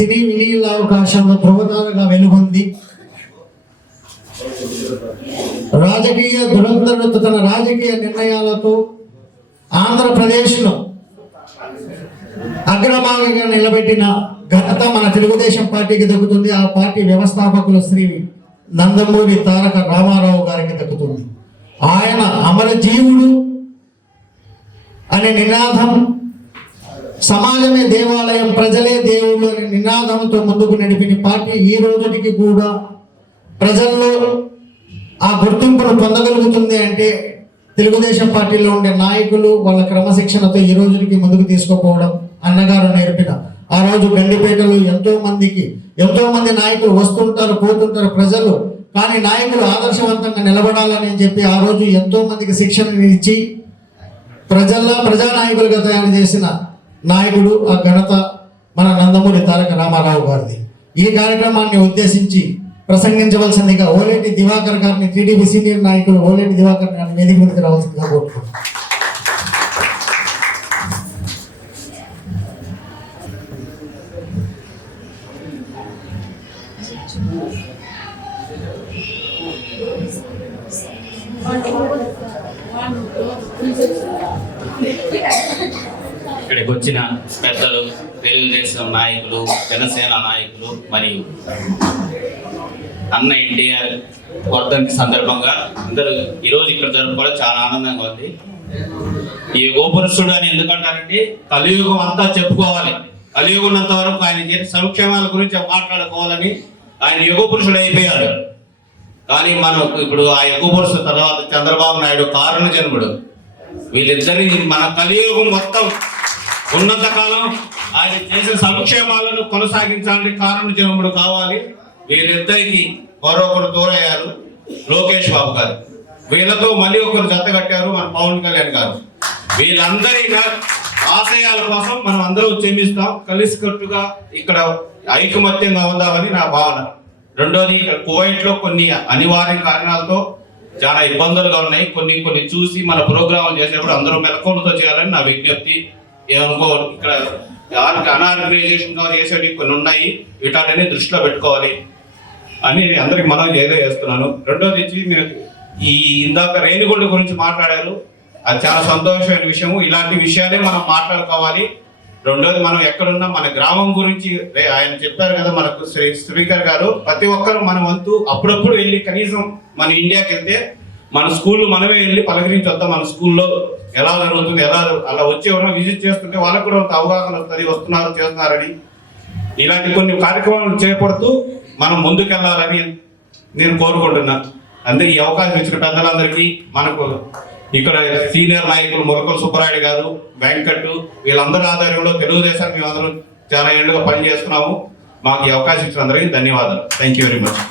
సినీ వినీల అవకాశంలో ధృవతారగా వెలుగొంది రాజకీయ దురంధరులతో తన రాజకీయ నిర్ణయాలతో ఆంధ్రప్రదేశ్లో అగ్రమార్గంగా నిలబెట్టిన ఘనత మన తెలుగుదేశం పార్టీకి దక్కుతుంది. ఆ పార్టీ వ్యవస్థాపకులు శ్రీ నందమూరి తారక రామారావు గారికి దక్కుతుంది. ఆయన అమరజీవుడు అనే నినాదం, సమాజమే దేవాలయం, ప్రజలే దేవుడు అనే నినాదంతో ముందుకు నడిపిన పార్టీ ఈ రోజుకి కూడా ప్రజల్లో ఆ గుర్తింపును పొందగలుగుతుంది అంటే తెలుగుదేశం పార్టీలో ఉండే నాయకులు వాళ్ళ క్రమశిక్షణతో ఈ రోజుకి ముందుకు తీసుకుపోవడం, అన్నగారు నేర్పిన. ఆ రోజు గండిపేటలో ఎంతో మంది నాయకులు వస్తుంటారు, పోతుంటారు ప్రజలు, కానీ నాయకులు ఆదర్శవంతంగా నిలబడాలని చెప్పి ఆ రోజు ఎంతో మందికి శిక్షణ ఇచ్చి ప్రజానాయకులుగా తయారు చేసిన నాయకుడు ఆ ఘనత మన నందమూరి తారక రామారావు గారిది. ఈ కార్యక్రమాన్ని ఉద్దేశించి ప్రసంగించవలసిందిగా ఓలేటి దివాకర్ గారిని, టీడీపీ సీనియర్ నాయకులు ఓలేటి దివాకర్ గారిని వేదిక మీదకి రావాల్సిందిగా కోరుకుంటున్నాను. ఇక్కడికి వచ్చిన పెద్దలు, తెలుగుదేశం నాయకులు, జనసేన నాయకులు మరియు అన్న ఎన్టీఆర్ వర్ధంతి సందర్భంగా అందరూ ఈరోజు ఇక్కడ జరుపుకోవడం చాలా ఆనందంగా ఉంది. ఈ యుగపురుషుడు అని ఎందుకంటారంటే కలియుగం అంతా చెప్పుకోవాలి, కలియుగం ఉన్నంత వరకు ఆయన చేసిన సంక్షేమాల గురించి మాట్లాడుకోవాలని ఆయన యుగపురుషుడు అయిపోయాడు. కానీ మనం ఇప్పుడు ఆ యుగపురుషుడు తర్వాత చంద్రబాబు నాయుడు కారణ జన్ముడు. వీళ్ళిద్దరి మన కలియుగం మొత్తం ఉన్నంత కాలం ఆయన చేసిన సంక్షేమాలను కొనసాగించాలని కారణ జన్ముడు కావాలి. వీళ్ళిద్దరికి మరొకరు తోడయ్యారు లోకేష్ బాబు గారు. వీళ్ళతో మళ్ళీ ఒకరు జత కట్టారు మన పవన్ కళ్యాణ్ గారు. వీళ్ళందరి ఆశయాల కోసం మనం అందరం శ్రమిస్తాం, కలిసికట్టుగా ఇక్కడ ఐకమత్యంగా ఉందామని నా భావన. రెండోది, ఇక్కడ కువైట్లో కొన్ని అనివార్య కారణాలతో చాలా ఇబ్బందులుగా ఉన్నాయి. కొన్ని చూసి మన ప్రోగ్రాం చేసేప్పుడు అందరూ మెలకువలతో చేయాలని నా విజ్ఞప్తి. ఏమనుకో, ఇక్కడ అనార్గనైజేషన్ చేసేవి కొన్ని ఉన్నాయి, వీటన్ని దృష్టిలో పెట్టుకోవాలి అని అందరికి మనం ఏదో చేస్తున్నాను. రెండోది, మీరు ఈ ఇందాక రేణిగుండ గురించి మాట్లాడారు, అది చాలా సంతోషమైన విషయము. ఇలాంటి విషయాలే మనం మాట్లాడుకోవాలి. రెండోది, మనం ఎక్కడున్నా మన గ్రామం గురించి ఆయన చెప్పారు కదా, మనకు స్పీకర్ గారు, ప్రతి ఒక్కరు మన వంతు అప్పుడప్పుడు వెళ్ళి, కనీసం మన ఇండియాకి వెళ్తే మన స్కూల్ మనమే వెళ్ళి పలకరించి వద్దాం. మన స్కూల్లో ఎలా జరుగుతుంది, అలా వచ్చి ఎవరైనా విజిట్ చేస్తుంటే వాళ్ళకు కూడా అవగాహన వస్తుంది, వస్తున్నారు చేస్తున్నారని. ఇలాంటి కొన్ని కార్యక్రమాలు చేపడుతూ మనం ముందుకెళ్ళాలని నేను కోరుకుంటున్నాను. అందుకే ఈ అవకాశం ఇచ్చిన పెద్దలందరికీ, మనకు ఇక్కడ సీనియర్ నాయకులు మురకల సుబ్బరాయుడు గారు, వెంకట్, వీళ్ళందరి ఆధ్వర్యంలో తెలుగుదేశానికి మేము అందరం చాలా ఏళ్ళుగా పనిచేస్తున్నాము. మాకు ఈ అవకాశం ఇచ్చిన అందరికీ ధన్యవాదాలు. Thank you very much.